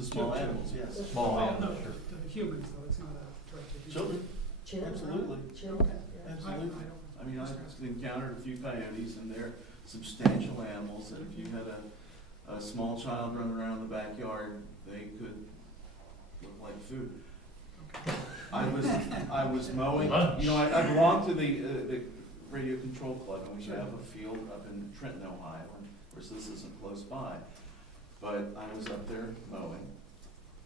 to small animals, yes. Small Well, animals, no, sure. to the humans, though, it's not a threat to humans. Children, Children. absolutely. Children. I Absolutely. don't. I mean, I've encountered a few coyotes, and they're substantial animals, and if you had a small child running around the backyard, they could look like food. I was mowing, you know, I belong to the radio control club, and we Sure. have a field up in Trenton, Ohio, and of course this isn't close by. But I was up there mowing,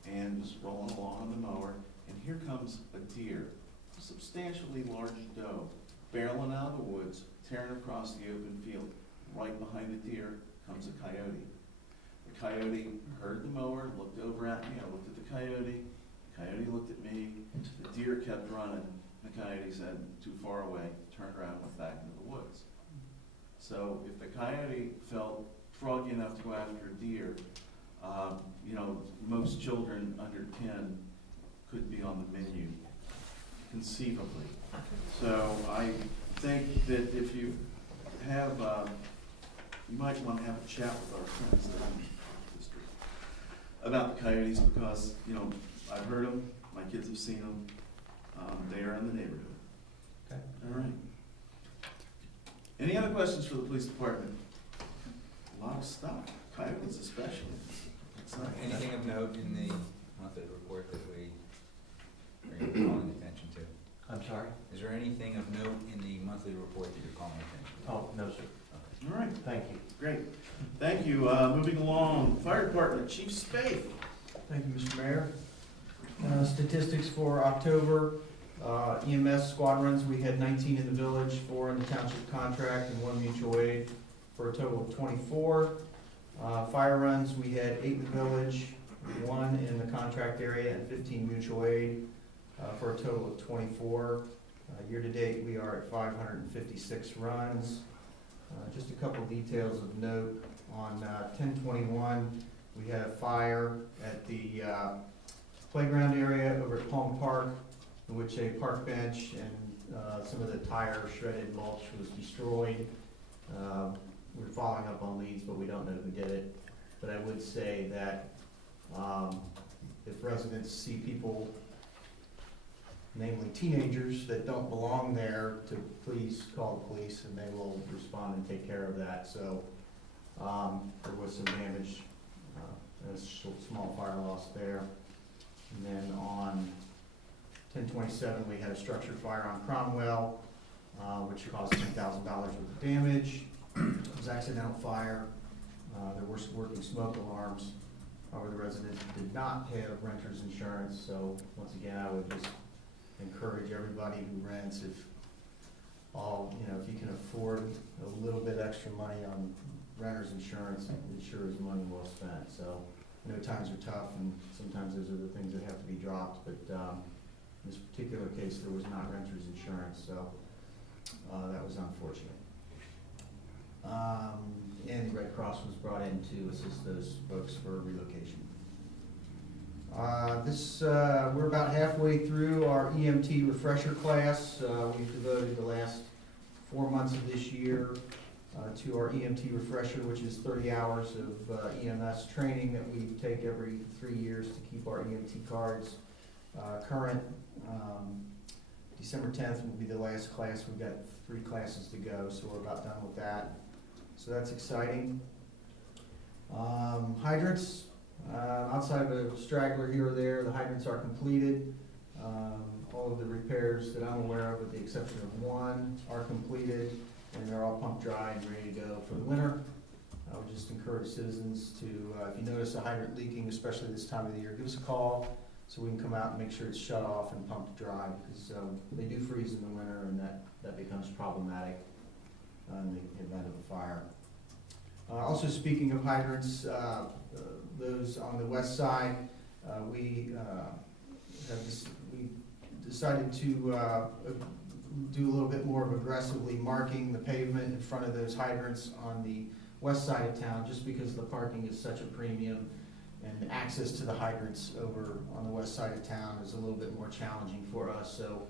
and just rolling along on the mower, and here comes a deer, a substantially large doe, barreling out of the woods, tearing across the open field. Right behind the deer comes a coyote. The coyote heard the mower, looked over at me, I looked at the coyote looked at me, the deer kept running, the coyote said, too far away, turned around, went back into the woods. So if the coyote felt froggy enough to go after a deer, you know, most children under 10 could be on the menu, conceivably. So I think that if you have, you might want to have a chat with our friends that are in the district about the coyotes, because, you know, I've heard them, my kids have seen them, they are in the neighborhood. Okay. All right. Any other questions for the police department? A lot of stuff, coyotes especially. It's not- Anything of note in the monthly report that we are calling attention to? I'm sorry? Is there anything of note in the monthly report that you're calling attention to? Oh, no, sir. All right, Thank you. great. Thank you. Moving along, fire department, Chief Spaeth. Thank you, Mr. Mayor. Statistics for October, EMS squad runs, we had 19 in the village, 4 in the township contract, and 1 mutual aid, for a total of 24. Fire runs, we had 8 in the village, 1 in the contract area, and 15 mutual aid, for a total of 24. Year-to-date, we are at 556 runs. Just a couple details of note. On 10/21, we had a fire at the playground area over at Palm Park, in which a park bench and some of the tire shredded mulch was destroyed. We're following up on leads, but we don't know who did it. But I would say that if residents see people, namely teenagers, that don't belong there, to please call the police and they will respond and take care of that. So there was some damage, a small fire loss there. And then on 10/27, we had a structure fire on Cromwell, which caused $10,000 worth of damage. It was accidental fire. There were working smoke alarms. However, the resident did not have renter's insurance. So once again, I would just encourage everybody who rents, if you can afford a little bit extra money on renter's insurance, it sure is money well spent. So I know times are tough, and sometimes those are the things that have to be dropped, but in this particular case, there was not renter's insurance, so that was unfortunate. And the Red Cross was brought in to assist those folks for relocation. We're about halfway through our EMT refresher class. We've devoted the last 4 months of this year to our EMT refresher, which is 30 hours of EMS training that we take every 3 years to keep our EMT cards current. December 10th will be the last class. We've got 3 classes to go, so we're about done with that. So that's exciting. Hydrants, outside of a straggler here or there, the hydrants are completed. All of the repairs that I'm aware of, with the exception of 1, are completed, and they're all pumped dry and ready to go for the winter. I would just encourage citizens to, if you notice a hydrant leaking, especially this time of the year, give us a call so we can come out and make sure it's shut off and pumped dry, because they do freeze in the winter, and that becomes problematic in the event of a fire. Also, speaking of hydrants, those on the west side, we decided to do a little bit more of aggressively marking the pavement in front of those hydrants on the west side of town, just because the parking is such a premium, and access to the hydrants over on the west side of town is a little bit more challenging for us. So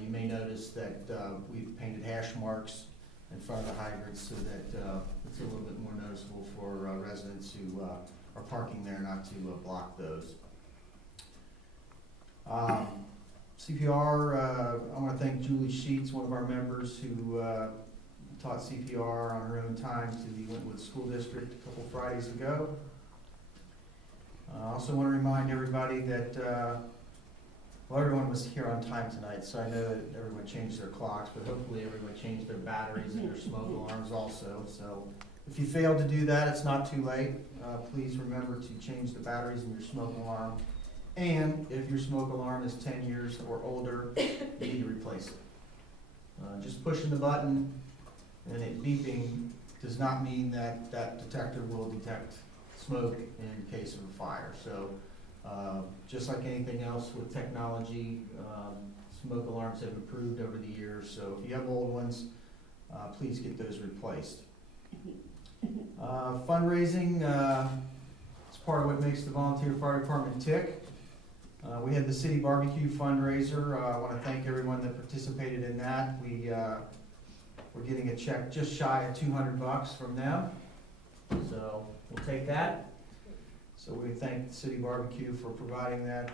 you may notice that we've painted hash marks in front of the hydrants so that it's a little bit more noticeable for residents who are parking there, not to block those. CPR, I want to thank Julie Sheets, one of our members who taught CPR on her own time to the Wentwood School District a couple Fridays ago. I also want to remind everybody that, well, everyone was here on time tonight, so I know that everyone changed their clocks, but hopefully everyone changed their batteries and their smoke alarms also. So if you failed to do that, it's not too late. Please remember to change the batteries in your smoke alarm. And if your smoke alarm is 10 years or older, you need to replace it. Just pushing the button and it beeping does not mean that that detector will detect smoke in case of a fire. So just like anything else with technology, smoke alarms have improved over the years. So if you have old ones, please get those replaced. Fundraising, it's part of what makes the volunteer fire department tick. We had the city barbecue fundraiser. I want to thank everyone that participated in that. We're getting a check just shy of $200 from them, so we'll take that. So we thank the city barbecue for providing that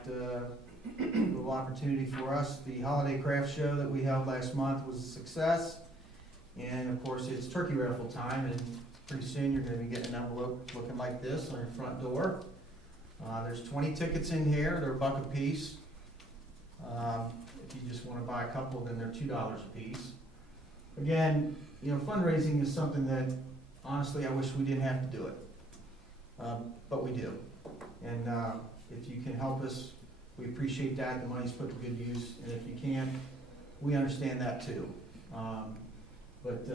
little opportunity for us. The holiday craft show that we held last month was a success, and of course it's turkey raffle time, and pretty soon you're going to be getting an envelope looking like this on your front door. There's 20 tickets in here. They're $1 a piece. If you just want to buy a couple, then they're $2 a piece. Again, you know, fundraising is something that, honestly, I wish we didn't have to do it. But we do. And if you can help us, we appreciate that. The money's put to good use. And if you can't, we understand that too. But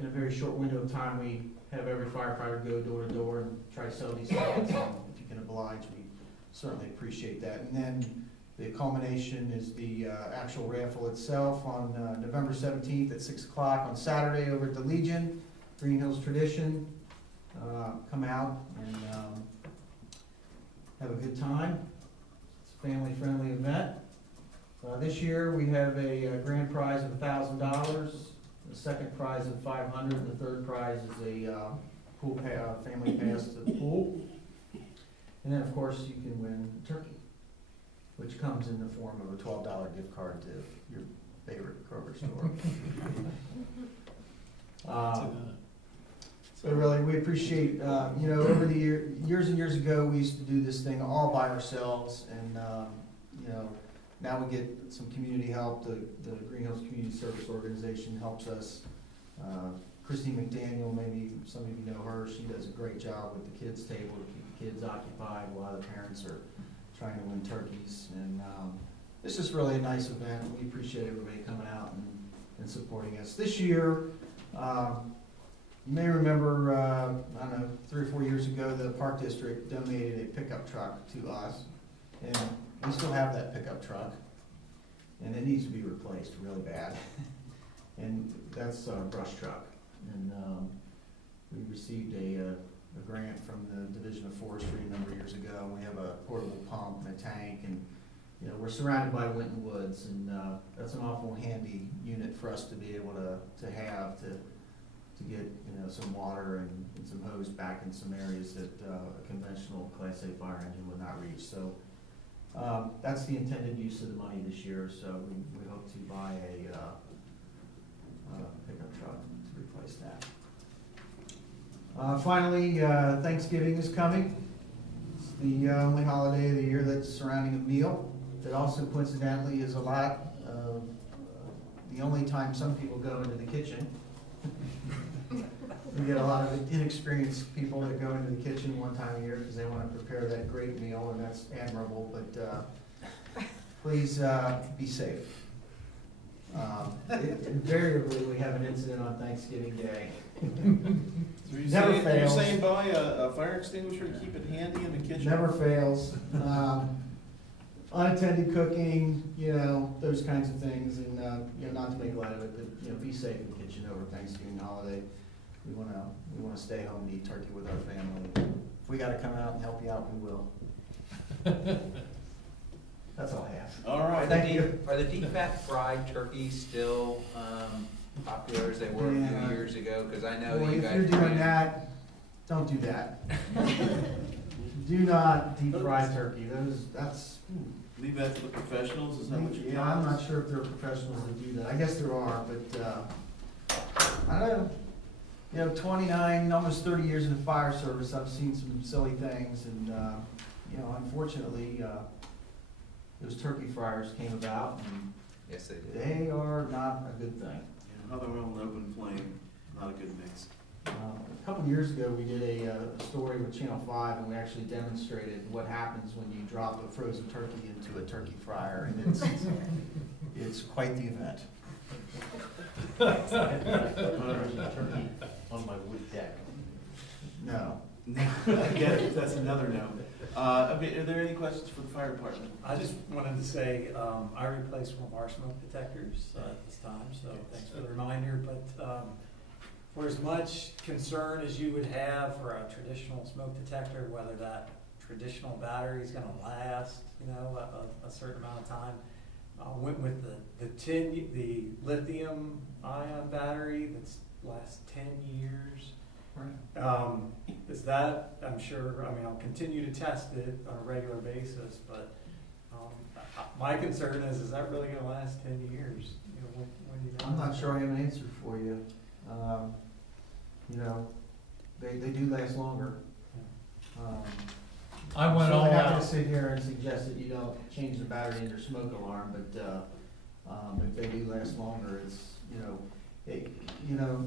in a very short window of time, we have every firefighter go door to door and try to sell these tickets. If you can oblige, we certainly appreciate that. And then the culmination is the actual raffle itself on November 17th at 6 o'clock on Saturday over at the Legion, Greenhills Tradition. Come out and have a good time. It's a family-friendly event. This year we have a grand prize of $1,000, the second prize of $500, and the third prize is a family pass to the pool. And then, of course, you can win a turkey, which comes in the form of a $12 gift card to your favorite Kroger store. So really, we appreciate, you know, over the years and years ago, we used to do this thing all by ourselves, and, you know, now we get some community help. The Greenhills Community Service Organization helps us. Christine McDaniel, maybe some of you know her, she does a great job with the kids' table to keep the kids occupied while the parents are trying to win turkeys. And it's just really a nice event. We appreciate everybody coming out and supporting us. This year, you may remember, I don't know, 3 or 4 years ago, the Park District donated a pickup truck to us. And we still have that pickup truck. And it needs to be replaced really bad. And that's a brush truck. And we received a grant from the Division of Forestry a number of years ago. We have a portable pump and a tank, and you know, we're surrounded by Winton Woods, and that's an awful handy unit for us to be able to have to get, you know, some water and some hose back in some areas that a conventional Class A fire engine would not reach. So that's the intended use of the money this year. So we hope to buy a pickup truck to replace that. Finally, Thanksgiving is coming. It's the only holiday of the year that's surrounding a meal. That also coincidentally is a lot of the only time some people go into the kitchen. We get a lot of inexperienced people that go into the kitchen one time a year because they want to prepare that great meal, and that's admirable, but please be safe. Invariably, we have an incident on Thanksgiving Day. So Never fails. You're saying buy a fire extinguisher and keep it handy in the kitchen? Never fails. Unattended cooking, you know, those kinds of things, and you know, not to make light of it, but you know, be safe in the kitchen over Thanksgiving holiday. We wanna stay home and eat turkey with our family. If we gotta come out and help you out, we will. That's all I have. All right. Thank you. Are the deep fat fried turkeys still popular as they were a few Yeah. years ago? Because I know Boy, that you if guys. you're doing that, don't do that. Do not deep fry turkey, that's, Leave that to the professionals, is that what you're yeah, I'm not sure if there are professionals that do that, I guess there are, but, I don't know. You know, 29, almost 30 years in the fire service, I've seen some silly things, and, you know, unfortunately, those turkey fryers came about, and Yes, they did. they are not a good thing. Yeah, other oil and open flame, not a good mix. A couple years ago, we did a story with Channel 5, and we actually demonstrated what happens when you drop a frozen turkey into a turkey fryer, and it's quite the event. Turkey on my wood deck. No. Yeah, that's another no. Okay, are there any questions for the fire department? I just wanted to say, I replaced one of our smoke detectors at this time, so thanks for the reminder, but for as much concern as you would have for a traditional smoke detector, whether that traditional battery is gonna last, you know, a certain amount of time, went with the lithium ion battery that's lasts 10 years. Right. Is that, I'm sure, I mean, I'll continue to test it on a regular basis, but my concern is that really gonna last 10 years? You know, when you know? I'm not sure I have an answer for you. You know, they do last longer. I went all I'm not gonna out. sit here and suggest that you don't change the battery in your smoke alarm, but, if they do last longer, it's, you know,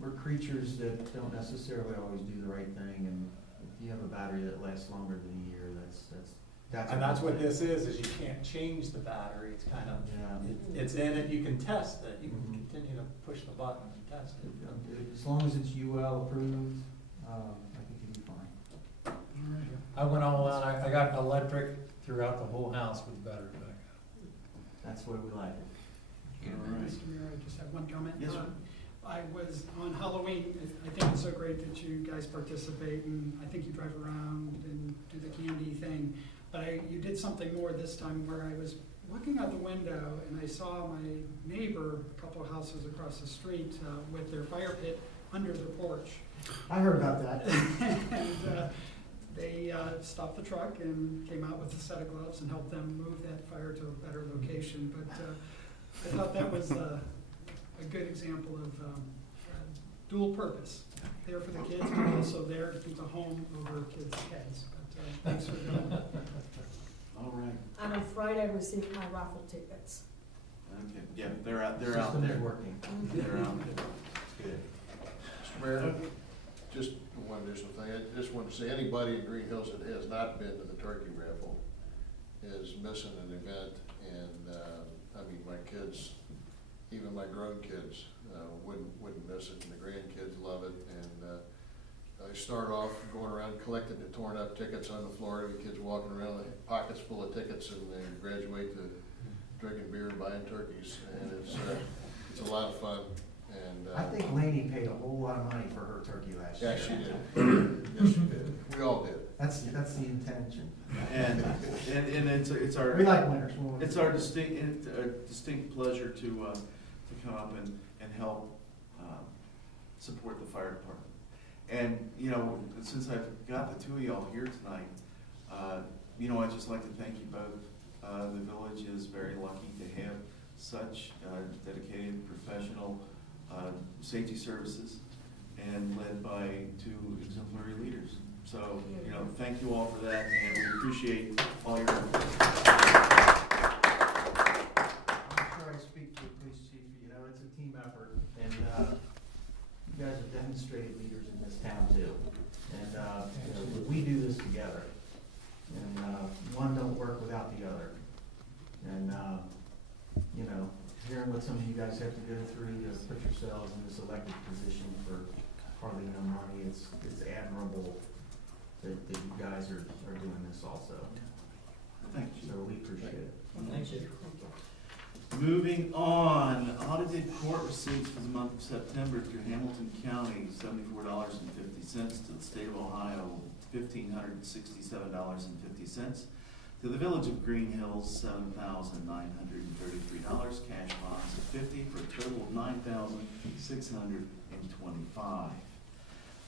we're creatures that don't necessarily always do the right thing, and if you have a battery that lasts longer than a year, that's. And that's what this is you can't change the battery, it's kind of, Yeah. it's in it, you can test it, you can Mhm. continue to push the button and test it. As long as it's UL approved, I think you'll be fine. I went all out. I got electric throughout the whole house with battery backup. That's the way we like it. All right. Mr. Mayor, I just have one comment. Yes, sir. I was on Halloween, I think it's so great that you guys participate, and I think you drive around and do the candy thing. But you did something more this time where I was looking out the window and I saw my neighbor, a couple of houses across the street, with their fire pit under their porch. I heard about that. And they stopped the truck and came out with a set of gloves and helped them move that fire to a better location. But I thought that was a good example of dual purpose. There for the kids, but also there to keep a home over kids' heads. But thanks for doing that. All right, On a Friday, I received my raffle tickets. okay, yeah, they're out System is there. working. They're out there. Good. Mr. Mayor, just one additional thing, I just want to say, anybody in Greenhills that has not been to the turkey raffle is missing an event, and, I mean, my kids, even my grown kids, wouldn't miss it, and the grandkids love it, and, I start off going around collecting the torn up tickets on the floor, the kids walking around with pockets full of tickets, and they graduate to drinking beer and buying turkeys, and it's a lot of fun, and. I think Lainey paid a whole lot of money for her turkey last year. Yeah, she did. Yes, she did. We all did. That's the intention. And it's our. We like winners. It's our distinct pleasure to come up and help support the fire department. And, you know, since I've got the two of y'all here tonight, you know, I'd just like to thank you both. The village is very lucky to have such dedicated professional safety services and led by two exemplary leaders. So, you know, thank you all for that, and we appreciate all your efforts. I'm sure I speak to the police chief, you know, it's a team effort, and, you guys are demonstrated leaders in this town too. And, you know, we do this together, and, one don't work without the other. And, you know, hearing what some of you guys have to go through to put yourselves in this elected position for hardly no money, it's admirable that you guys are doing this also. Thank you. So we appreciate it. Thank you. Moving on, audited court receipts for the month of September to Hamilton County, $74.50, to the state of Ohio, $1,567.50, to the village of Greenhills, $7,933, cash bonds of $50, for a total of $9,625.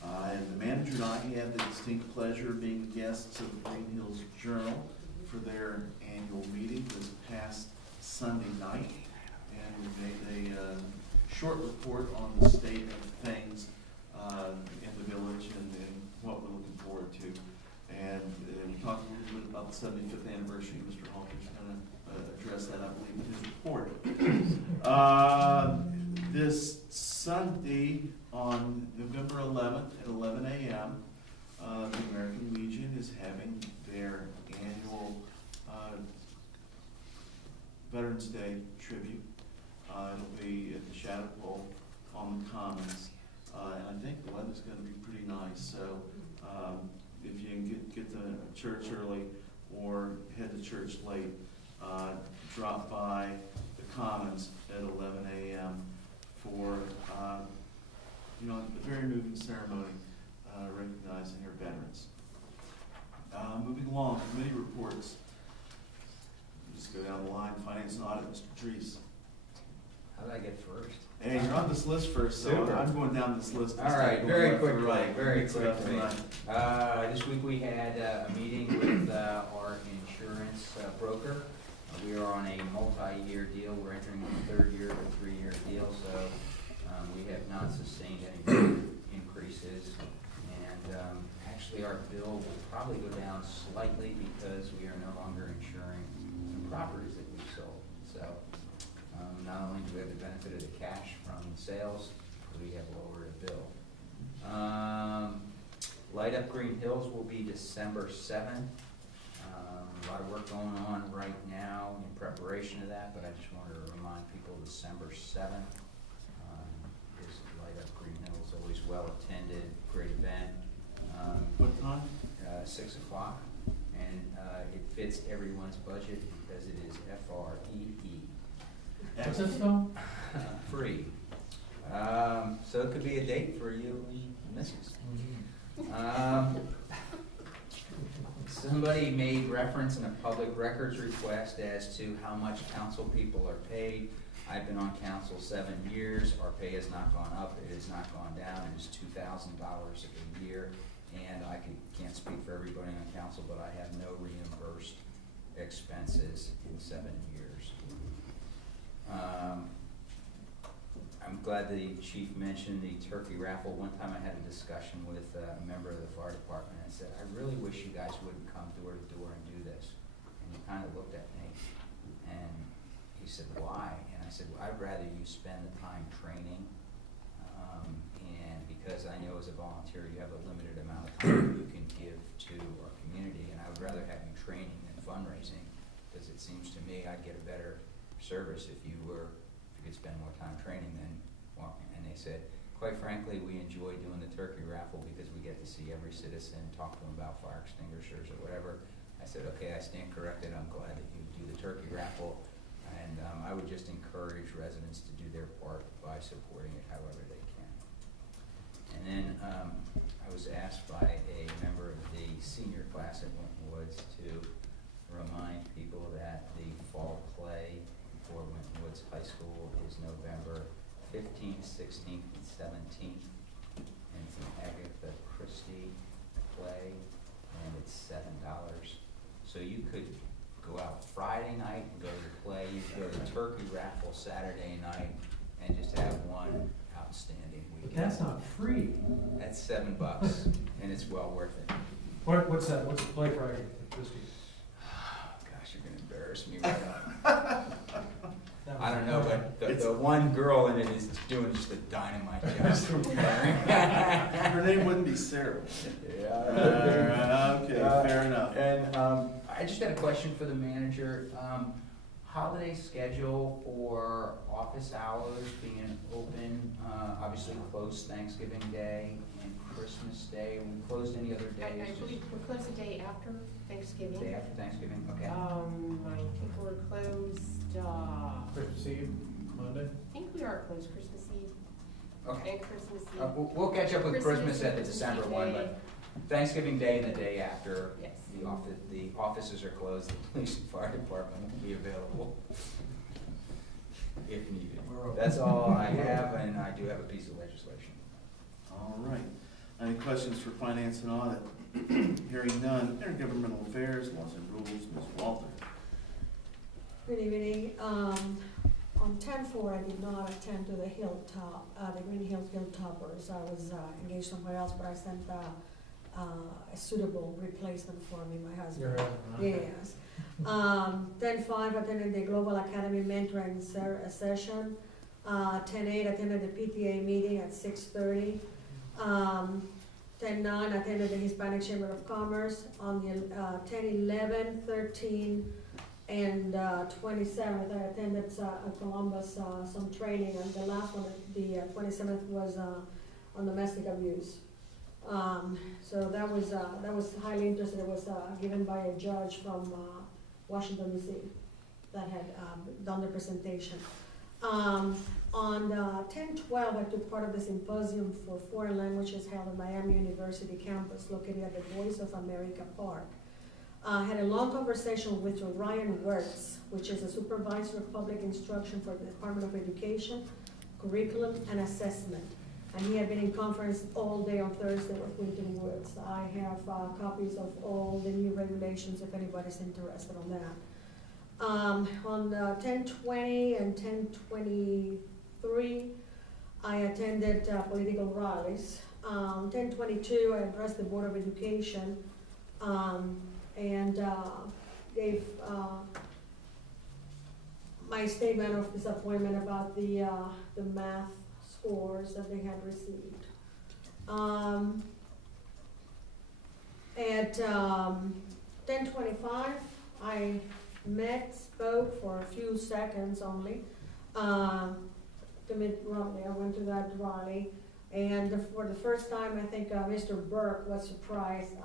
And the manager and I had the distinct pleasure of being guests of Greenhills Journal for their annual meeting this past Sunday night. And we made a short report on the state of things in the village and what we're looking forward to. And we talked a little bit about the 75th anniversary. Mr. Halter's going to address that, I believe, in his report. This Sunday on November 11th at 11 a.m., the American Legion is having their annual Veterans Day tribute. It'll be at the Shadow Pole on the Commons. And I think the weather's going to be pretty nice, so if you can get to church early or head to church late, drop by the Commons at 11 a.m. for a very moving ceremony recognizing our veterans. Moving along, committee reports. Just go down the line. Finance and audit, Mr. Treese. How did I get first? Hey, you're on this list first, so Super. I'm going down this list. All instead right, of very going left to quickly, right. very Good stuff quickly. tonight. This week we had a meeting with our insurance broker. We are on a multi-year deal. We're entering the third year of a 3-year deal, so we have not sustained any rate increases. And actually our bill will probably go down slightly because we are no longer insuring the properties that we've sold. So not only do we have the benefit of the cash from sales, we have lowered the bill. Light Up Greenhills will be December 7th. A lot of work going on right now in preparation of that, but I just wanted to remind people December 7th is Light Up Greenhills, always well attended, great event. What time? 6 o'clock, and it fits everyone's budget because it is FREE. What's this though? Free. So it could be a date for you and Mrs. Somebody made reference in a public records request as to how much council people are paid. I've been on council 7 years. Our pay has not gone up. It has not gone down. It is $2,000 a year. And I can't speak for everybody on council, but I have no reimbursed expenses in 7 years. I'm glad the chief mentioned the turkey raffle. One time I had a discussion with a member of the fire department and said, I really wish you guys wouldn't come door to door and do this. And he kind of looked at me and he said, why? And I said, well, I'd rather you spend the time training. And because I know as a volunteer you have a limited amount of time you can give to our community, and I would rather have you training than fundraising, because it seems to me I'd get a better service if you could spend more time training than walking. And they said, quite frankly, we enjoy doing the turkey raffle because we get to see every citizen, talk to them about fire extinguishers or whatever. I said, okay, I stand corrected. I'm glad that you do the turkey raffle. And I would just encourage residents to do their part by supporting it however they can. And then I was asked by a member of the senior class at Winton Woods to remind people that the fall play for Winton Woods High School is November 15th, 16th, and 17th. And it's an Agatha Christie play, and it's $7. So you could go out Friday night and go to the play. You could go to the turkey raffle Saturday night and just have one outstanding But weekend. that's not free. That's $7, and it's well worth it. What's that? What's the play Friday, Christie? Gosh, you're gonna embarrass me right now. I don't know, but the one girl in it is doing just a dynamite job. Her name wouldn't be Sarah. Yeah. Okay, fair enough. And I just had a question for the manager. Holiday schedule for office hours being open, obviously closed Thanksgiving Day and Christmas Day. We closed any other days? I believe we're closed the day after Thanksgiving. Day after Thanksgiving, okay. I think we're closed, Christmas Eve, Monday? I think we are closed Christmas Eve Okay. and Christmas Eve. We'll catch up with Christmas at the and December Eve one, Day. but Thanksgiving Day and the day after, Yes. the offices are closed, the police and fire department will be available if needed. That's all I have, and I do have a piece of legislation. All right. Any questions for finance and audit? Hearing none, intergovernmental affairs, laws and rules, Ms. Walter. Good evening. On 10/4, I did not attend to the Hilltop, the Greenhills Hilltoppers. I was engaged somewhere else, but I sent a suitable replacement for me, my husband. Yes. 10/5, attended the Global Academy Mentoring Session. 10/8, attended the PTA meeting at 6:30. 10/9, attended the Hispanic Chamber of Commerce. On the 10/11, 13, and 27th, I attended at Columbus some training, and the last one, the 27th, was on domestic abuse. So that was highly interesting. It was given by a judge from Washington D.C. that had done the presentation. On 10/12, I took part of the symposium for foreign languages held at Miami University campus, located at the Voice of America Park. I had a long conversation with Ryan Wirtz, which is a supervisor of public instruction for the Department of Education, Curriculum, and Assessment. And he had been in conference all day on Thursday with Winton Woods. I have copies of all the new regulations if anybody's interested on that. On 10/20 and 10/23, I attended political rallies. 10/22, I addressed the Board of Education and gave my statement of disappointment about the math scores that they had received. At 10:25, I spoke for a few seconds only to Mitt Romney. I went to that rally, and for the first time, I think Mr. Burke was surprised.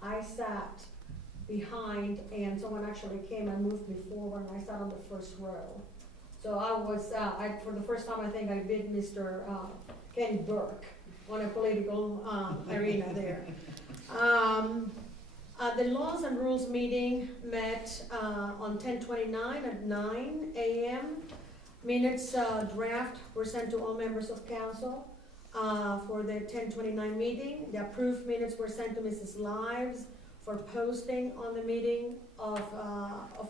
I sat behind, and someone actually came and moved me forward, and I sat on the first row. So I was, for the first time, I think I beat Mr. Kenny Burke on a political arena there. The Laws and Rules meeting met on 10/29 at 9 a.m. Minutes draft were sent to all members of council for the 10/29 meeting. The approved minutes were sent to Mrs. Lives for posting on the meeting of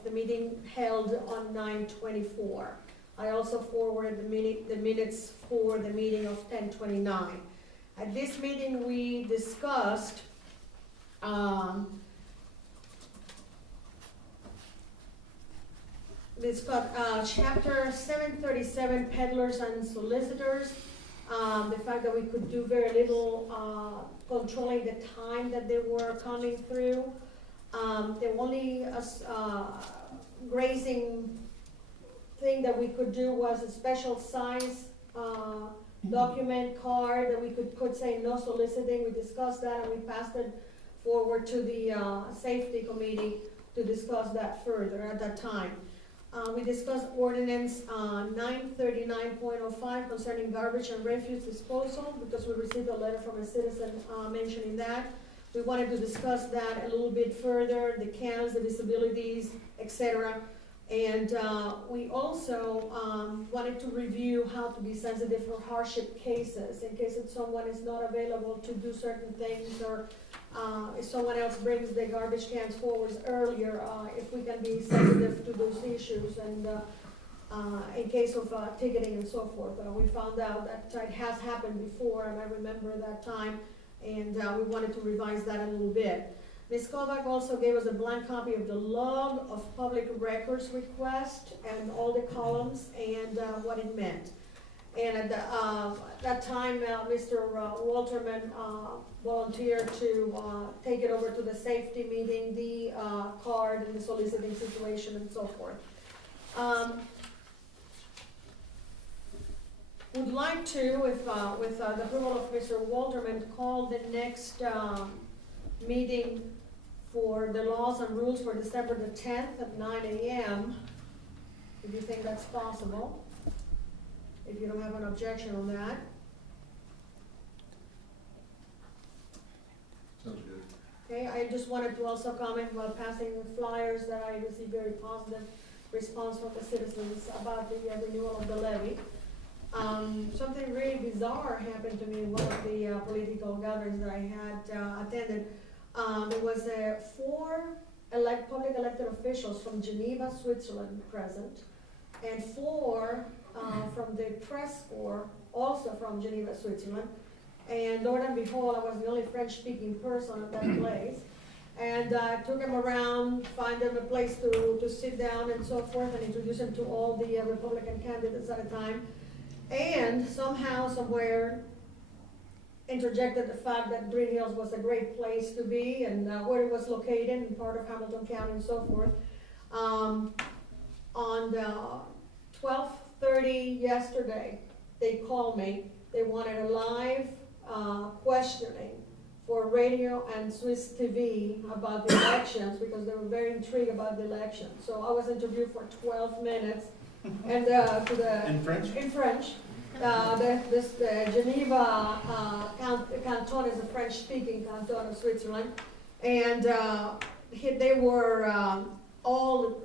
the meeting held on 9/24. I also forwarded the minutes for the meeting of 10/29. At this meeting, we discussed Chapter 737, peddlers and solicitors. The fact that we could do very little controlling the time that they were coming through. The only grazing thing that we could do was a special size document card that we could say no soliciting. We discussed that and we passed it forward to the safety committee to discuss that further at that time. We discussed ordinance 939.05 concerning garbage and refuse disposal, because we received a letter from a citizen mentioning that. We wanted to discuss that a little bit further, the cans, the disabilities, etc. And we also wanted to review how to be sensitive for hardship cases, in case if someone is not available to do certain things, or if someone else brings the garbage cans forward earlier, if we can be sensitive to those issues, and in case of ticketing and so forth. We found out that it has happened before, and I remember that time, and we wanted to revise that a little bit. Ms. Kovac also gave us a blank copy of the log of public records request and all the columns and what it meant. And at that time, Mr. Walterman volunteered to take it over to the safety meeting, the card and the soliciting situation and so forth. Would like to, with the approval of Mr. Walterman, call the next meeting for the laws and rules for December the 10th at 9 a.m. If you think that's possible. If you don't have an objection on that. Sounds good. Okay, I just wanted to also comment while passing the flyers that I received very positive response from the citizens about the renewal of the levy. Something really bizarre happened to me in one of the political gatherings that I had attended. There was 4 public elected officials from Geneva, Switzerland present, and 4 from the press corps, also from Geneva, Switzerland. And Lord and behold, I was the only French-speaking person at that place. And I took them around, find them a place to sit down and so forth, and introduce them to all the Republican candidates at a time. And somehow, somewhere, interjected the fact that Greenhills was a great place to be, and where it was located in part of Hamilton County and so forth. On 12:30 yesterday, they called me. They wanted a live questioning for radio and Swiss TV about the elections, because they were very intrigued about the election. So I was interviewed for 12 minutes, and In French? in French. The Geneva canton is a French-speaking canton of Switzerland, and they were all,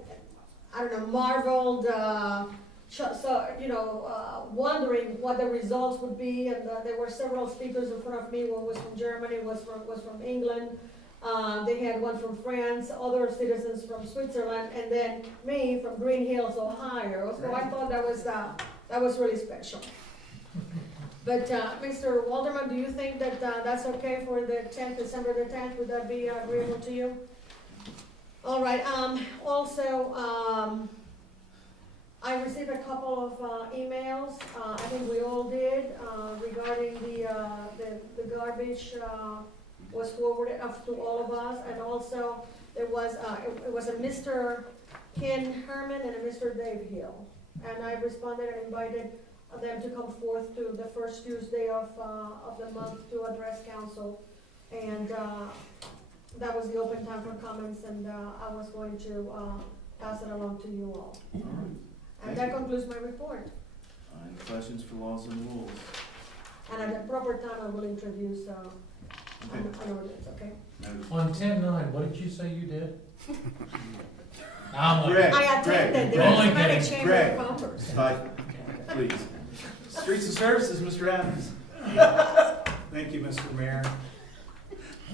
I don't know, marveled, wondering what the results would be. And there were several speakers in front of me. One was from Germany, was from England. They had one from France, other citizens from Switzerland, and then me from Greenhills, Ohio. So I thought that was really special. But Mr. Walterman, do you think that that's okay for the 10th, December the 10th? Would that be agreeable to you? All right. Also, I received a couple of emails. I think we all did regarding the garbage was forwarded up to all of us, and also there was it was a Mr. Ken Herman and a Mr. Dave Hill, and I responded and invited them to come forth to the first Tuesday of the month to address council, and that was the open time for comments, and I was going to pass it along to you all. All right. And that concludes my report. Any questions for laws and rules? And at the proper time, I will introduce Okay. an ordinance, okay? Noted. On 10-9, what did you say you did? I'm Greg, I attended the Only Hispanic kidding. Chamber Greg. of Commerce. Please. Streets and Services, Mr. Adams. Thank you, Mr. Mayor.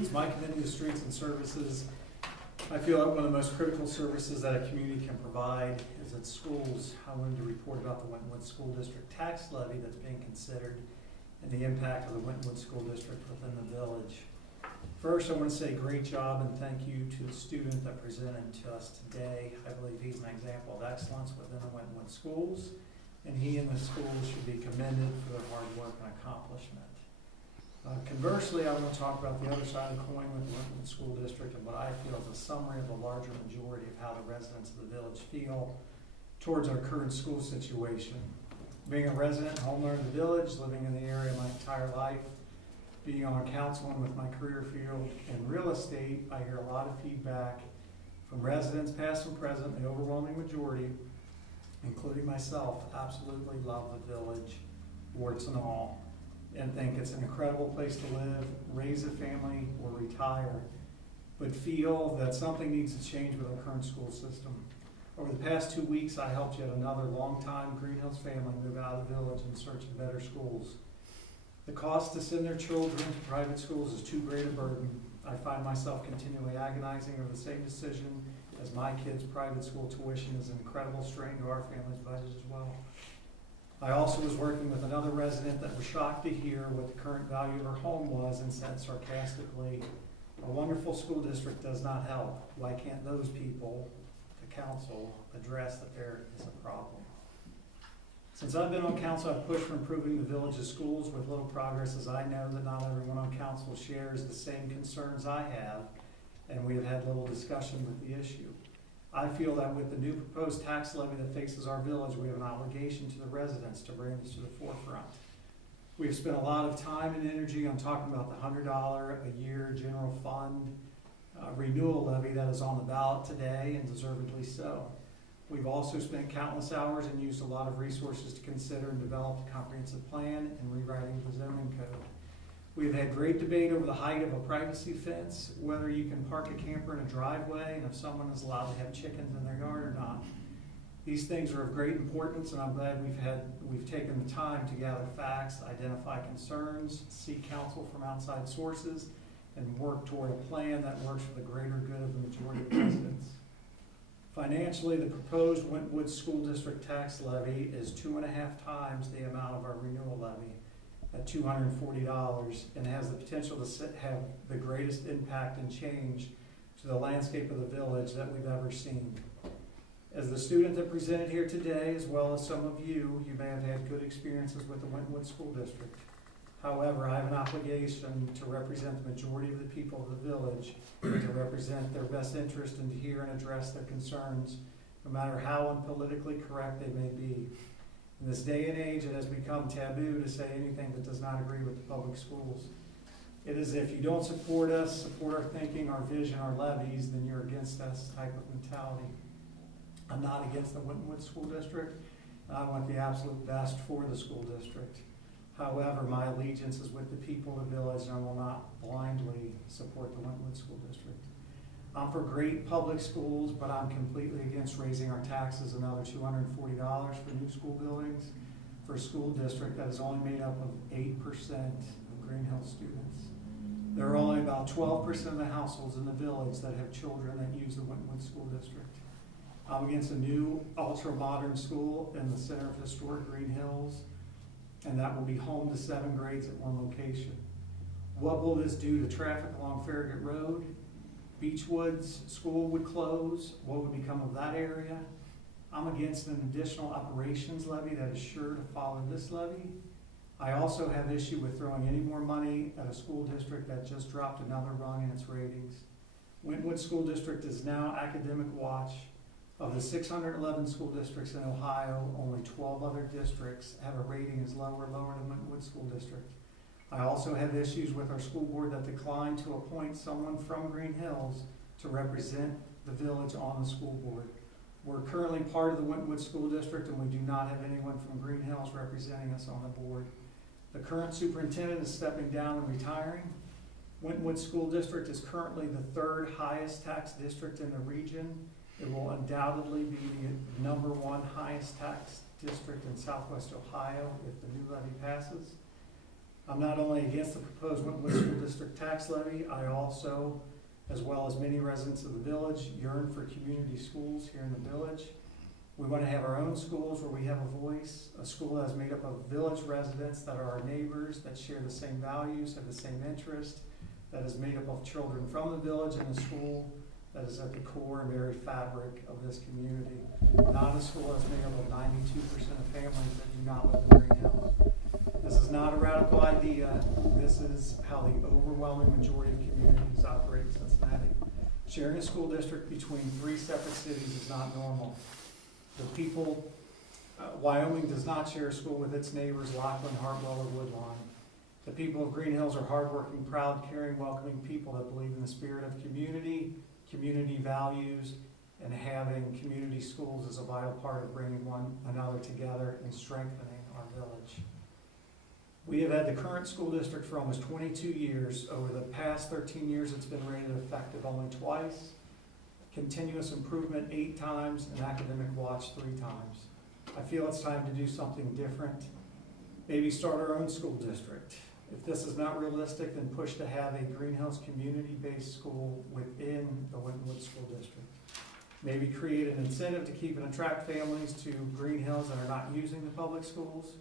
As my committee of Streets and Services, I feel that one of the most critical services that a community can provide is at schools. I wanted to report about the Wintonwood School District tax levy that's being considered and the impact of the Wintonwood School District within the village. First, I want to say great job and thank you to the student that presented to us today. I believe he's an example of excellence within the Wintonwood schools, and he and the schools should be commended for their hard work and accomplishment. Conversely, I want to talk about the other side of the coin with the Wintonwood School District and what I feel is a summary of the larger majority of how the residents of the village feel towards our current school situation. Being a resident and homeowner of the village, living in the area my entire life, being on council and with my career field in real estate, I hear a lot of feedback from residents, past and present. The overwhelming majority, including myself, absolutely love the village, warts and all, and think it's an incredible place to live, raise a family, or retire, but feel that something needs to change with our current school system. Over the past 2 weeks, I helped yet another longtime Greenhills family move out of the village in search of better schools. The cost to send their children to private schools is too great a burden. I find myself continually agonizing over the same decision as my kids' private school tuition is an incredible strain to our family's budget as well. I also was working with another resident that was shocked to hear what the current value of her home was and said sarcastically, "A wonderful school district does not help. Why can't those people, the council, address that there is a problem?" Since I've been on council, I've pushed for improving the village's schools with little progress, as I know that not everyone on council shares the same concerns I have, and we have had little discussion with the issue. I feel that with the new proposed tax levy that faces our village, we have an obligation to the residents to bring this to the forefront. We've spent a lot of time and energy on talking about the $100 a year general fund renewal levy that is on the ballot today, and deservedly so. We've also spent countless hours and used a lot of resources to consider and develop a comprehensive plan and rewriting the zoning code. We've had great debate over the height of a privacy fence, whether you can park a camper in a driveway, and if someone is allowed to have chickens in their yard or not. These things are of great importance, and I'm glad we've taken the time to gather facts, identify concerns, seek counsel from outside sources, and work toward a plan that works for the greater good of the majority of residents. Financially, the proposed Wentwood School District tax levy is 2.5 times the amount of our renewal levy at $240, and has the potential to have the greatest impact and change to the landscape of the village that we've ever seen. As the student that presented here today, as well as some of you, you may have had good experiences with the Wentwood School District. However, I have an obligation to represent the majority of the people of the village, and to represent their best interest and to hear and address their concerns, no matter how unpolitically correct they may be. In this day and age, it has become taboo to say anything that does not agree with the public schools. It is if you don't support us, support our thinking, our vision, our levies, then you're against us type of mentality. I'm not against the Wentwood School District. I want the absolute best for the school district. However, my allegiance is with the people of the village, and I will not blindly support the Wentwood School District. I'm for great public schools, but I'm completely against raising our taxes another $240 for new school buildings for a school district that is only made up of 8% of Greenhills students. There are only about 12% of the households in the village that have children that use the Wentwood School District. I'm against a new ultra-modern school in the center of historic Greenhills, and that will be home to 7 grades at one location. What will this do to traffic along Farragut Road? Beechwood's school would close. What would become of that area? I'm against an additional operations levy that is sure to follow this levy. I also have issue with throwing any more money at a school district that just dropped another rung in its ratings. Wentwood School District is now Academic Watch. Of the 611 school districts in Ohio, only 12 other districts have a rating as low or lower than Wentwood School District. I also have issues with our school board that declined to appoint someone from Greenhills to represent the village on the school board. We're currently part of the Wentwood School District, and we do not have anyone from Greenhills representing us on the board. The current superintendent is stepping down and retiring. Wentwood School District is currently the 3rd highest tax district in the region. It will undoubtedly be the #1 highest tax district in Southwest Ohio if the new levy passes. I'm not only against the proposed Wentwood School District tax levy, I also, as well as many residents of the village, yearn for community schools here in the village. We want to have our own schools where we have a voice, a school that is made up of village residents that are our neighbors, that share the same values, have the same interests, that is made up of children from the village and a school that is at the core and very fabric of this community. Not a school that's made up of 92% of families that do not live in Greenhills. This is not a radical idea. This is how the overwhelming majority of communities operate in Cincinnati. Sharing a school district between 3 separate cities is not normal. Wyoming does not share a school with its neighbors, Lockland, Hartwell, or Woodlawn. The people of Greenhills are hardworking, proud, caring, welcoming people that believe in the spirit of community values, and having community schools is a vital part of bringing one another together and strengthening our village. We have had the current school district for almost 22 years. Over the past 13 years, it's been rated effective only twice, continuous improvement 8 times, and academic watch 3 times. I feel it's time to do something different. Maybe start our own school district. If this is not realistic, then push to have a Greenhills community-based school within the Wentwood School District. Maybe create an incentive to keep and attract families to Greenhills that are not using the public schools.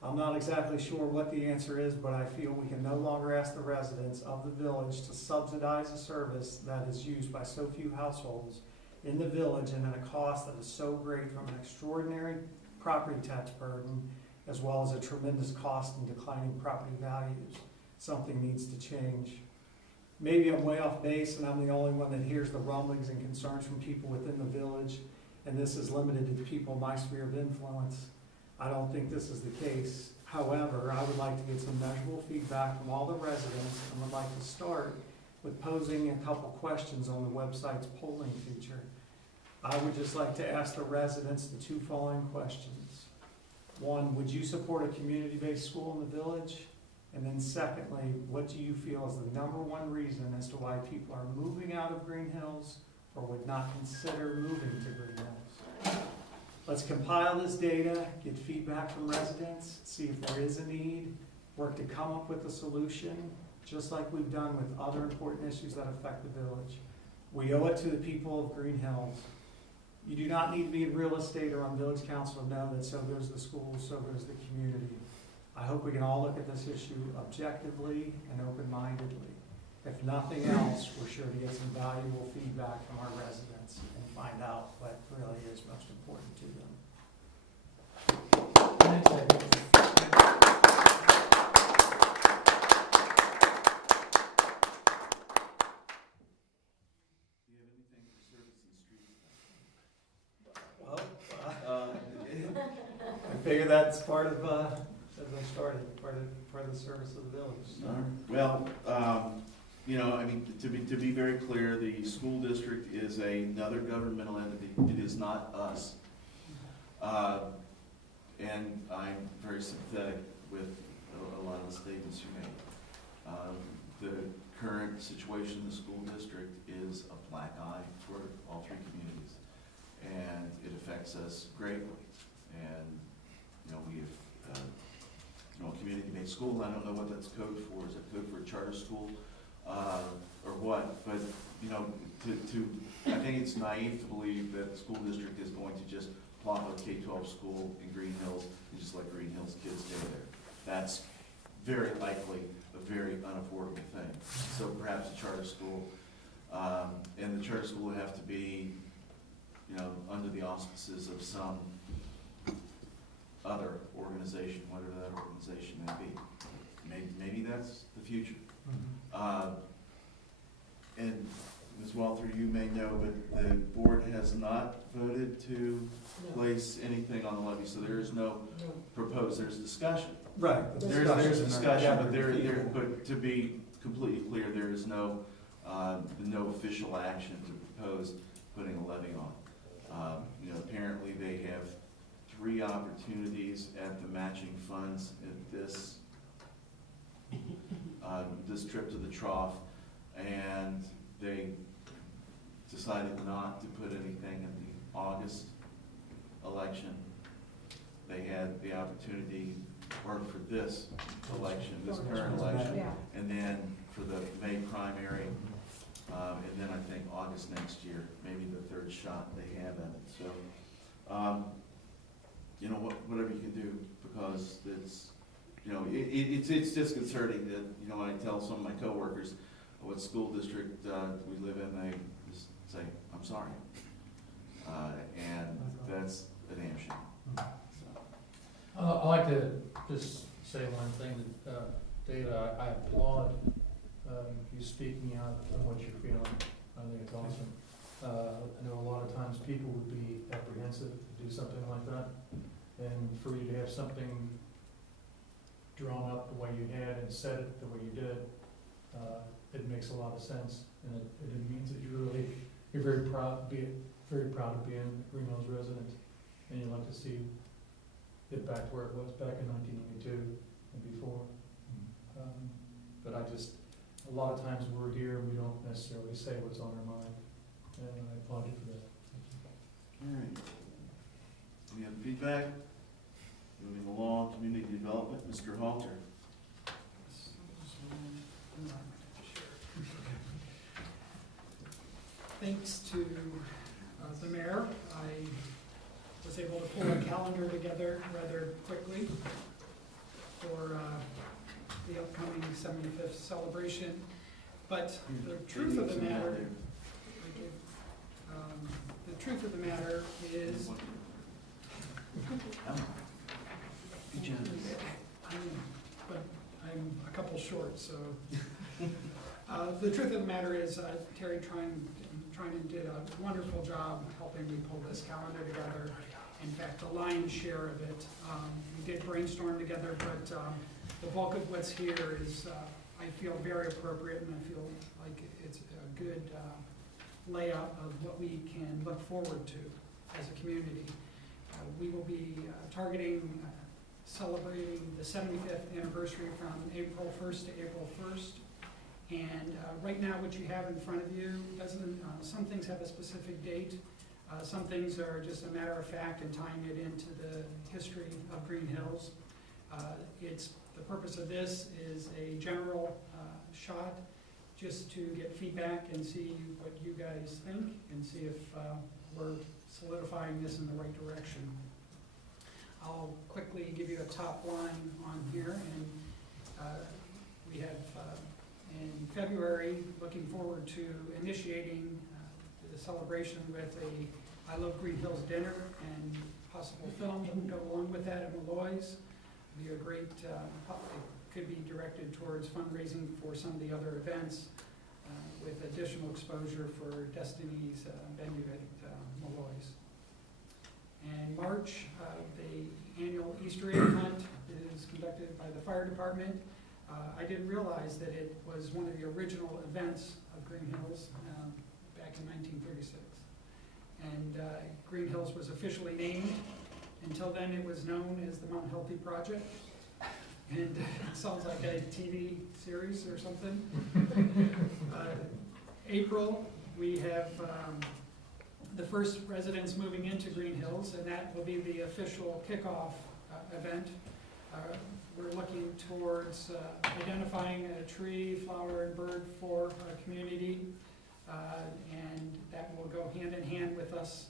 I'm not exactly sure what the answer is, but I feel we can no longer ask the residents of the village to subsidize a service that is used by so few households in the village and at a cost that is so great, from an extraordinary property tax burden as well as a tremendous cost in declining property values. Something needs to change. Maybe I'm way off base and I'm the only one that hears the rumblings and concerns from people within the village, and this is limited to the people in my sphere of influence. I don't think this is the case. However, I would like to get some measurable feedback from all the residents, and would like to start with posing a couple questions on the website's polling feature. I would just like to ask the residents the 2 following questions. 1, would you support a community-based school in the village? And then secondly, what do you feel is the #1 reason as to why people are moving out of Greenhills or would not consider moving to Greenhills? let's compile this data, get feedback from residents, see if there is a need, work to come up with a solution, just like we've done with other important issues that affect the village. We owe it to the people of Greenhills. You do not need to be in real estate or on village council to know that so goes the school, so goes the community. I hope we can all look at this issue objectively and open-mindedly. If nothing else, we're sure to get some valuable feedback from our residents and find out what really is most important to them. Thanks, Eddie. Do you have anything for service and streets? Well, I figure that's part of, as I started, part of the service of the village. Well, you know, I mean, to be very clear, the school district is another governmental entity. It is not us. And I'm very sympathetic with a lot of the statements you made. The current situation in the school district is a black eye for all three communities. And it affects us greatly. And, you know, we have, you know, a community-based school. I don't know what that's code for. Is that code for a charter school? Or what? But, you know, I think it's naive to believe that the school district is going to just plop a K-12 school in Greenhills and just let Greenhills kids stay there. That's very likely a very unaffordable thing. So perhaps a charter school, and the charter school would have to be, you know, under the auspices of some other organization, whatever that organization may be. Maybe that's the future. And Ms. Walter, you may know, but the board has not voted to place anything on the levy, so there is no proposed, there's discussion. Right. There's a discussion, but to be completely clear, there is no official action to propose putting a levy on. You know, apparently they have 3 opportunities at the matching funds at this trip to the trough, and they decided not to put anything in the August election. They had the opportunity, or for this election, this current election, Yeah. and then for the May primary, and then I think August next year, maybe the 3rd shot they have at it. So, you know, whatever you can do, because it's, you know, it's disconcerting that, you know, when I tell some of my coworkers what school district we live in, they just say, I'm sorry. And that's a damn shame. I'd like to just say one thing that, Dave, I applaud you speaking out on what you're feeling. I think it's awesome. I know a lot of times people would be apprehensive to do something like that, and for you to have something drawn up the way you had and said it the way you did, it makes a lot of sense, and it means that you're very proud to be a Greenhills resident, and you'd like to see it back to where it was back in 1992 and before. But a lot of times we're here, we don't necessarily say what's on our mind, and I applaud you for that. All right. Any other feedback? Moving along, community development, Mr. Halter. Thanks to the mayor, I was able to pull a calendar together rather quickly for the upcoming 75th celebration. But the truth of the matter, is, but I'm a couple short, so. The truth of the matter is, Terry Trinan did a wonderful job helping me pull this calendar together. In fact, the lion's share of it. We did brainstorm together, but the bulk of what's here is, I feel very appropriate, and I feel like it's a good layout of what we can look forward to as a community. We will be targeting celebrating the 75th anniversary from April 1st to April 1st. And right now what you have in front of you doesn't, some things have a specific date. Some things are just a matter of fact and tying it into the history of Greenhills. The purpose of this is a general shot, just to get feedback and see what you guys think and see if we're solidifying this in the right direction. I'll quickly give you a top line on here, and we have in February, looking forward to initiating the celebration with a I Love Greenhills dinner and possible film that would go along with that at Malloy's. Be a great, it could be directed towards fundraising for some of the other events with additional exposure for Destiny's venue at Malloy's. And March, the annual Easter egg hunt is conducted by the fire department. I didn't realize that it was one of the original events of Greenhills back in 1936. And Greenhills was officially named. Until then, it was known as the Mount Healthy Project. And it sounds like a TV series or something. April, we have the first residents moving into Greenhills, and that will be the official kickoff event. We're looking towards identifying a tree, flower, and bird for our community, and that will go hand in hand with us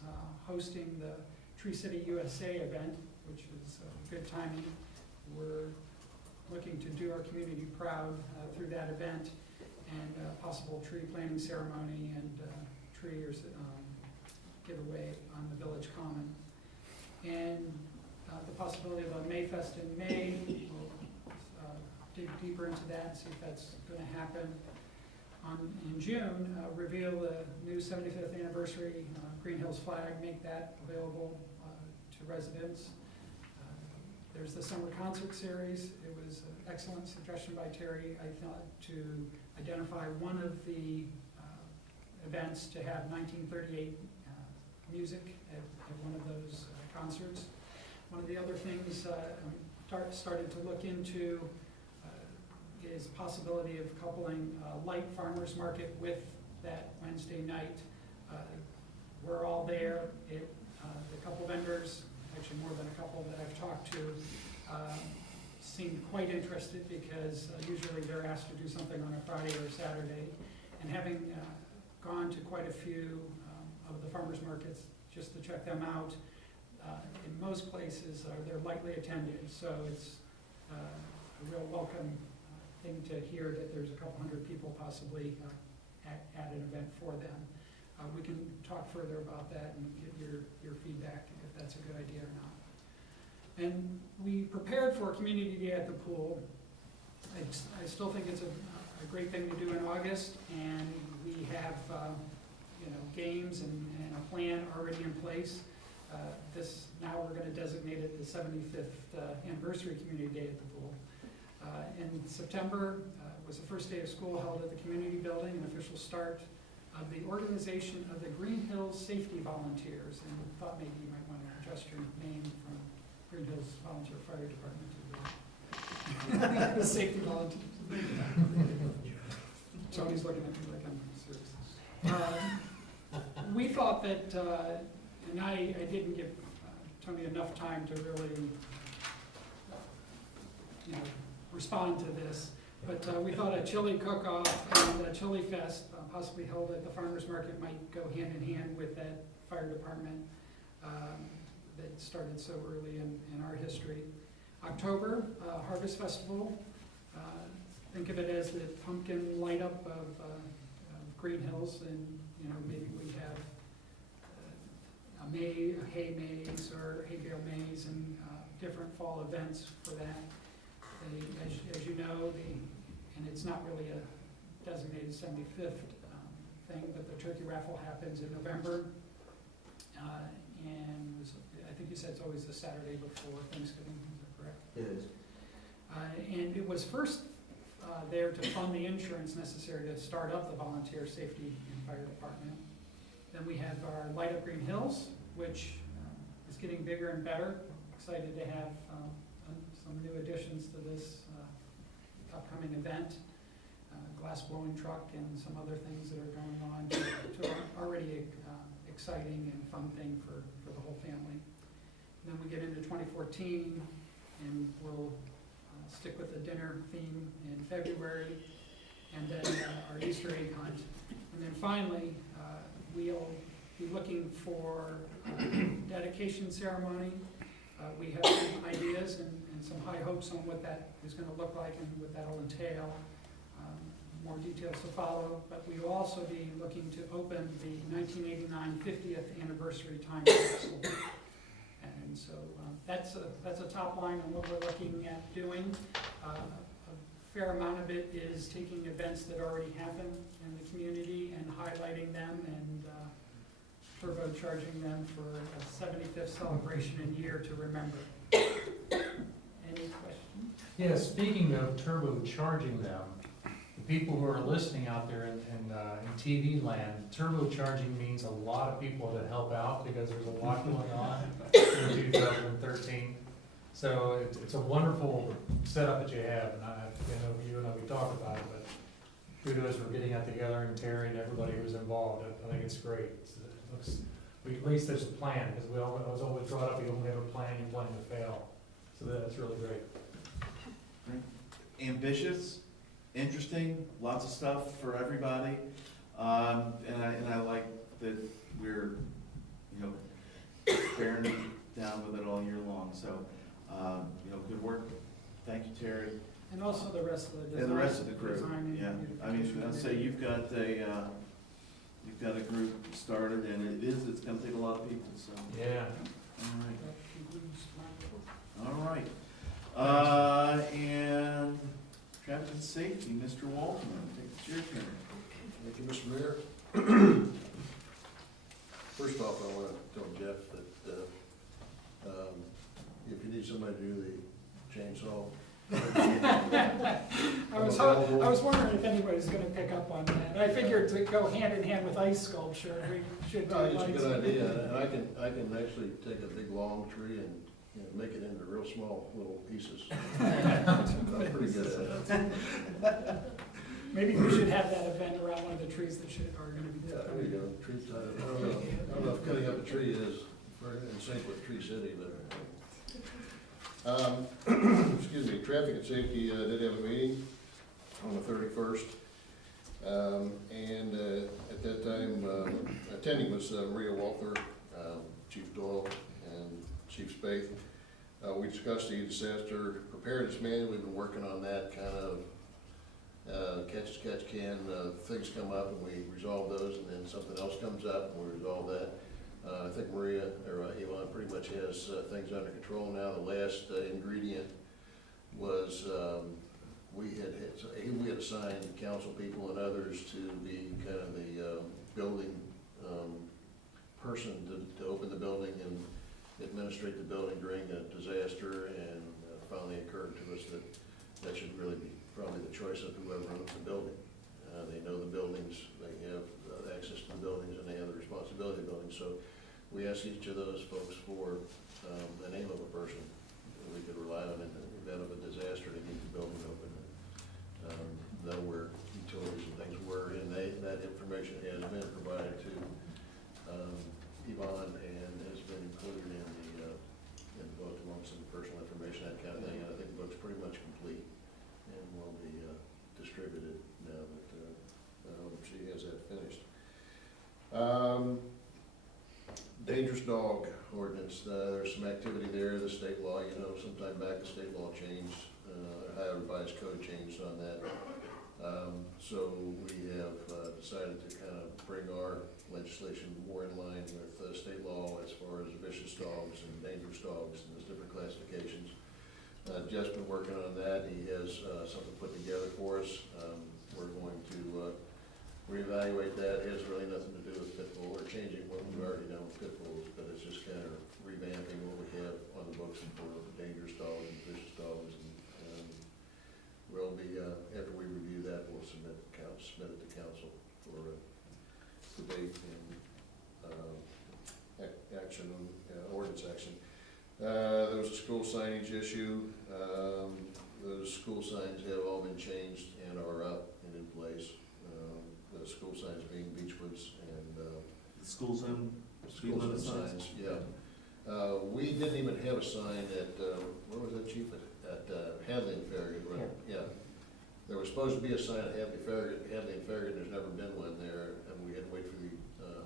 hosting the Tree City USA event, which is good timing. We're looking to do our community proud through that event, and a possible tree planting ceremony and tree or giveaway on the village common. And the possibility of a Mayfest in May. We'll dig deeper into that and see if that's going to happen. In June, reveal the new 75th anniversary Greenhills flag, make that available to residents. There's the summer concert series. It was an excellent suggestion by Terry, I thought, to identify one of the events to have 1938 music at one of those concerts. One of the other things I'm starting to look into is possibility of coupling light farmers market with that Wednesday night. We're all there. The couple vendors, actually more than a couple that I've talked to, seem quite interested because usually they're asked to do something on a Friday or a Saturday. And having gone to quite a few of the farmers markets just to check them out, in most places they're lightly attended, so it's a real welcome thing to hear that there's a couple hundred people possibly at an event for them. We can talk further about that and get your feedback if that's a good idea or not. And we prepared for a community day at the pool. I still think it's a great thing to do in August, and we have games and a plan already in place. Now we're going to designate it the 75th anniversary community day at the pool. In September was the first day of school held at the community building, an official start of the organization of the Greenhills Safety Volunteers. And I thought maybe you might want to adjust your name from Greenhills Volunteer Fire Department to the Safety Volunteers. Tony's looking at me like I'm serious. We thought that, and I didn't give Tony enough time to really respond to this, but we thought a chili cook-off and a chili fest, possibly held at the farmers market, might go hand in hand with that fire department that started so early in our history. October, Harvest Festival. Think of it as the pumpkin light up of Greenhills, and maybe we have a hay maze or hay bale maze and different fall events for that. As you know, and it's not really a designated 75th thing, but the turkey raffle happens in November, and I think you said it's always the Saturday before Thanksgiving. Is that correct? It is. And it was first there to fund the insurance necessary to start up the volunteer safety and fire department. Then we have our Light Up Greenhills, which is getting bigger and better. Excited to have some new additions to this upcoming event. Glass blowing truck and some other things that are going on to already exciting and fun thing for the whole family. And then we get into 2014, and we'll stick with the dinner theme in February, and then our Easter egg hunt. And then finally, we'll be looking for dedication ceremony. We have some ideas and some high hopes on what that is going to look like and what that'll entail. More details to follow, but we will also be looking to open the 1989 50th anniversary time capsule. And so that's a top line on what we're looking at doing. A fair amount of it is taking events that already happen in the community and highlighting them and turbocharging them for a 75th celebration in year to remember. Any questions? Yeah, speaking of turbocharging them, the people who are listening out there in TV land, turbocharging means a lot of people to help out because there's a lot going on in 2013. So it's a wonderful setup that you have, and you and I, we talked about it, but kudos for getting that together, and Terry and everybody who's involved. I think it's great. It looks, at least there's a plan, because I was always brought up, you don't have a plan, you're planning to fail. So that's really great. Ambitious, interesting, lots of stuff for everybody. And I like that we're, bearing down with it all year long. So, good work. Thank you, Terry. And also the rest of the design. And the rest of the crew. design and Yeah, I mean, beautification I'd say you've got a group started, and it's gonna take a lot of people, so. Yeah. All right. That concludes my report. All right. And traffic and safety, Mr. Waltman, I think it's your turn. Thank you, Mr. Mayor. First off, I want to tell Jeff that if you need somebody to do the chainsaw. I was wondering if anybody's gonna pick up on that. I figured to go hand in hand with ice sculpture, we should do No, it's a lights. good idea, and I can actually take a big long tree and make it into real small little pieces. I'm pretty good at it. Maybe we should have that event around one of the trees that are gonna be. Yeah, there you go, tree tie. I don't know if cutting up a tree is in sync with Tree City, but. Excuse me, traffic and safety did have a meeting on the 31st. And at that time, attending was Maria Walther, Chief Doyle, and Chief Spaeth. We discussed the disaster preparedness manual. We've been working on that kind of catch-as-catch-can. Things come up and we resolve those, and then something else comes up and we resolve that. I think Maria, or Elon, pretty much has things under control now. The last ingredient was we had assigned council people and others to be kind of the building person to open the building and administrate the building during a disaster, and finally occurred to us that should really be probably the choice of whoever owns the building. They know the buildings, they have access to the buildings, and they have the responsibility of the buildings. So we asked each of those folks for the name of a person that we could rely on in the event of a disaster to keep the building open. Know where utilities and things were, and that information has been provided to Yvonne and has been included in the book amongst some personal information, that kind of thing. And I think the book's pretty much complete and will be distributed now that she has that finished. Dangerous dog ordinance, there's some activity there. The state law, sometime back the state law changed, Ohio revised code changed on that. So we have decided to kind of bring our legislation more in line with state law as far as vicious dogs and dangerous dogs and those different classifications. Jeff's been working on that. He has something put together for us. We're going to reevaluate that. It has really nothing to do with pit bull or changing what we already know with pit bulls, but it's just kind of revamping what we have on the books for dangerous dogs and vicious dogs. And we'll be, after we review that, we'll submit it to council for debate and action, ordinance action. There was a school signage issue. Those school signs have all been changed and are up and in place. The school signs being Beechwoods and The school's in Speed school limit zone signs. signs, yeah. We didn't even have a sign at, where was that, Chief, at Hadley and Farragut, right? Yeah. There was supposed to be a sign at Hadley and Farragut, there's never been one there, and we had to wait for the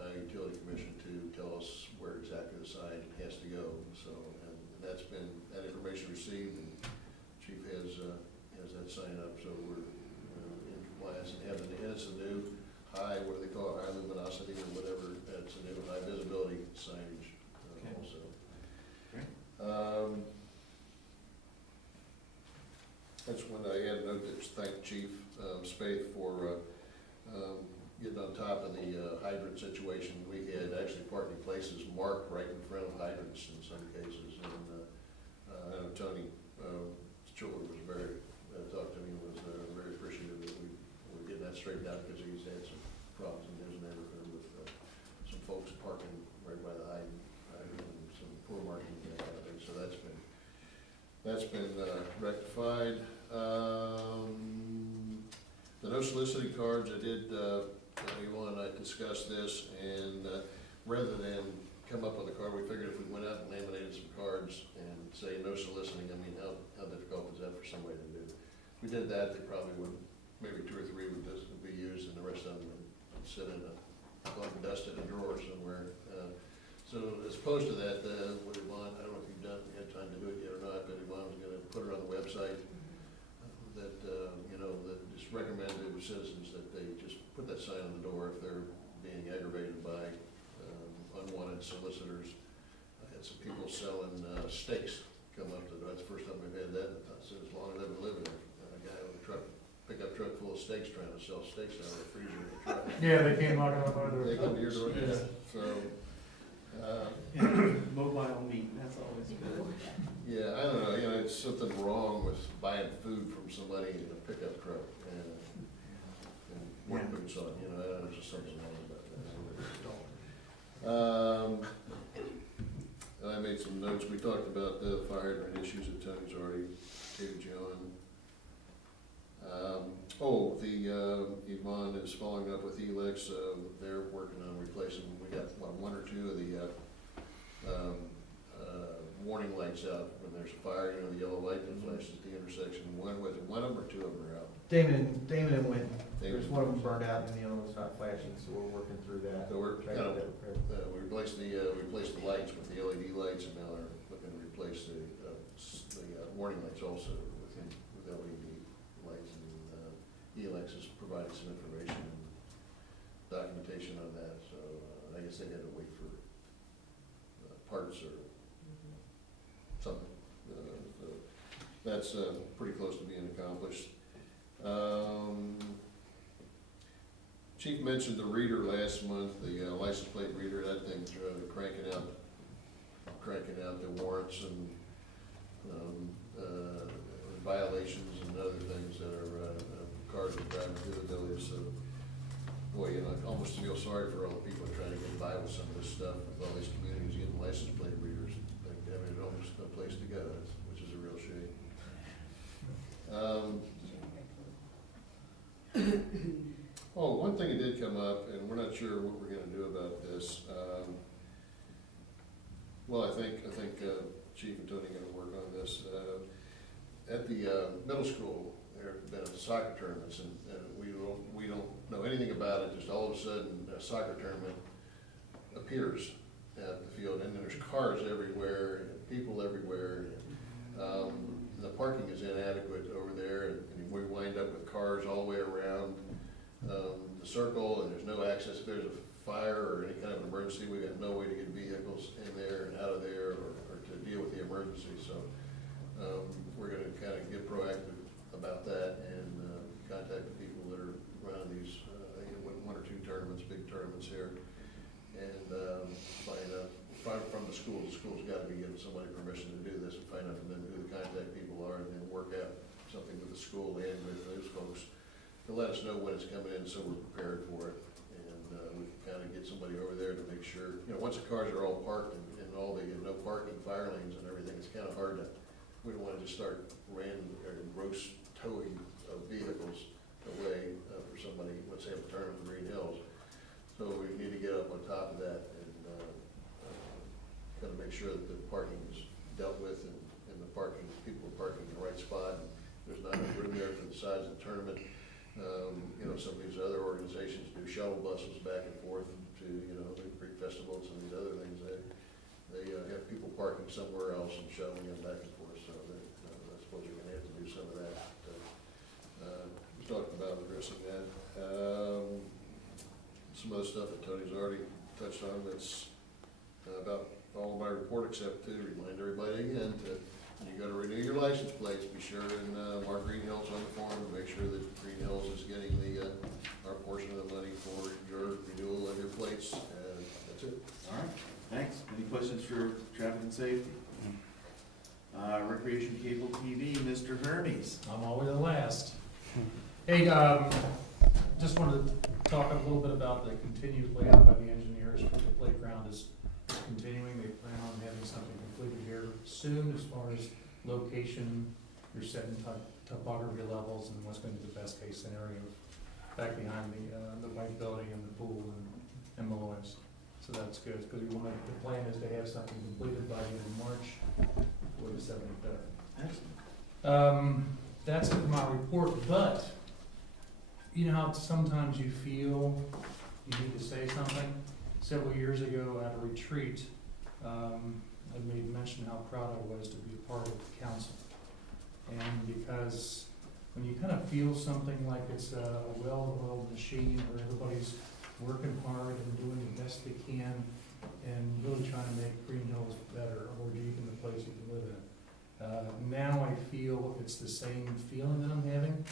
Iowa Utility Commission to tell us where exactly the sign has to go, so, and that's been, that information received, and Chief has that sign up, so we're in compliance, and it's a new high, what do they call it, high luminosity or whatever, it's a new high visibility signage also. Great. That's when I had a note to thank Chief Spaeth for getting on top of the hydrant situation. We had actually parking places marked right in front of hydrants in some cases, and I know Tony Chiller was very, talked to me, was very appreciative that we were getting that straightened out, because he's had some problems in his neighborhood with some folks parking right by the hydrant and some poor marking and that kind of thing, so that's been rectified. The no soliciting cards, I did, Elon and I discussed this, and rather than come up with a card, we figured if we went out and laminated some cards and say no soliciting, I mean, how difficult is that for somebody to do? If we did that, they probably would, maybe 2 or 3 would just be used, and the rest of them would sit in a, like dust in a drawer somewhere. So as opposed to that, what Yvonne, I don't know if you've had time to do it yet or not, but Yvonne was gonna put it on the website, that, that just recommend to citizens that they just put that sign on the door if they're being aggravated by unwanted solicitors. I had some people selling steaks come up to, that's the first time we've had that, so as long as I've been living there. A guy with a pickup truck full of steaks trying to sell steaks out of the freezer in the truck. Yeah, they came knocking on our door. They come to your door, Yeah. so, Mobile meat, that's always good. yeah, I don't know, it's something wrong with buying food from somebody in a pickup truck and work boots on, there's just something wrong about that. I made some notes, we talked about the fire hydrant issues that Tony's already stated you on. Yvonne is following up with Elex, they're working on replacing, we got, 1 or 2 of the warning lights out when there's a fire, the yellow light that flashes at the intersection. One of them or 2 of them are out? Damon and Winton. There's Damon. one of them burned out and the other one's not flashing, so we're working through that. So we're Trying kind to of, get that repaired. we replaced the lights with the LED lights, and now they're looking to replace the warning lights also with LED lights, and Elex is providing some information and documentation on that, so I guess they had to wait for parts or something. So that's pretty close to being accomplished. Chief mentioned the reader last month, the license plate reader. That thing's cranking out the warrants and violations and other things that are cars are driving through the village. So, boy, I almost feel sorry for all the people trying to get by with some of this stuff, with all these communities getting license plate readers. It's almost no place to go, which is a real shame. One thing that did come up, and we're not sure what we're gonna do about this. I think Chief and Tony are gonna work on this. At the middle school, there have been soccer tournaments, and we don't know anything about it. Just all of a sudden, a soccer tournament appears at the field, and there's cars everywhere, and people everywhere. The parking is inadequate over there, and we wind up with cars all the way around the circle, and there's no access. If there's a fire or any kind of emergency, we got no way to get vehicles in there and out of there, or to deal with the emergency. So we're going to kind of get proactive about that and contact the people that are running these 1 or 2 tournaments, big tournaments here, and find out from the schools. The school's got to be giving somebody permission to do this, and find out from them who the contact people are, and then work out something with the school and with those folks to let us know when it's coming in, so we're prepared for it. And we can kind of get somebody over there to make sure, once the cars are all parked and all the no parking, fire lanes and everything, it's kind of hard to, we don't want to just start random or gross towing of vehicles away for somebody, let's say, a tournament in Greenhills. So we need to get up on top of that and make sure that the parking is dealt with and the parking, people are parking in the right spot. And there's not enough room there for the size of the tournament. You know, some of these other organizations do shuttle buses back and forth to, you know, the Creek Festival and some of these other things. They have people parking somewhere else and shuttling them back and forth, so that, I suppose you're gonna have to do some of that. We talked about addressing that. Some other stuff that Tony's already touched on, that's about all of my report, except to remind everybody again to, when you go to renew your license plates, be sure and mark Greenhills on the form, to make sure that Greenhills is getting our portion of the money for your renewal of your plates, and that's it. All right, thanks. Any questions for traffic and safety? Recreation Cable TV, Mr. Hermes. I'm always the last. Hey, just wanted to talk a little bit about the continued layout by the engineers for the playground is continuing. They plan on having something completed here soon as far as location, you're setting topography levels and what's going to be the best case scenario back behind the white building and the pool and Malloy's. So that's good, because we want to, the plan is to have something completed by the end of March for the 75th. Excellent. That's it for my report, but you know how sometimes you feel you need to say something? Several years ago at a retreat, I made mention how proud I was to be a part of the council. And because when you kind of feel something like it's a well-oiled machine where everybody's working hard and doing the best they can and really trying to make Greenhills better, or even the place you can live in. Now I feel it's the same feeling that I'm having.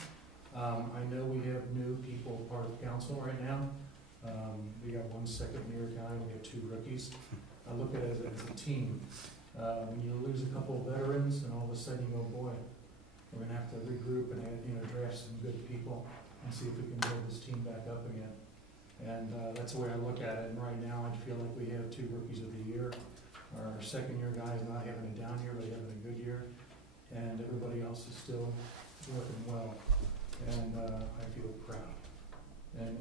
I know we have new people part of council right now. We got one second-year guy, we have 2 rookies. I look at it as a team. When you lose a couple of veterans, and all of a sudden you go, boy, we're gonna have to regroup and draft some good people and see if we can build this team back up again. And that's the way I look at it. And right now, I feel like we have 2 rookies of the year. Our second-year guy is not having a down year, but having a good year. And everybody else is still working well. And I feel proud. And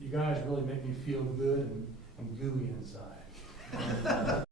you guys really make me feel good and gooey inside.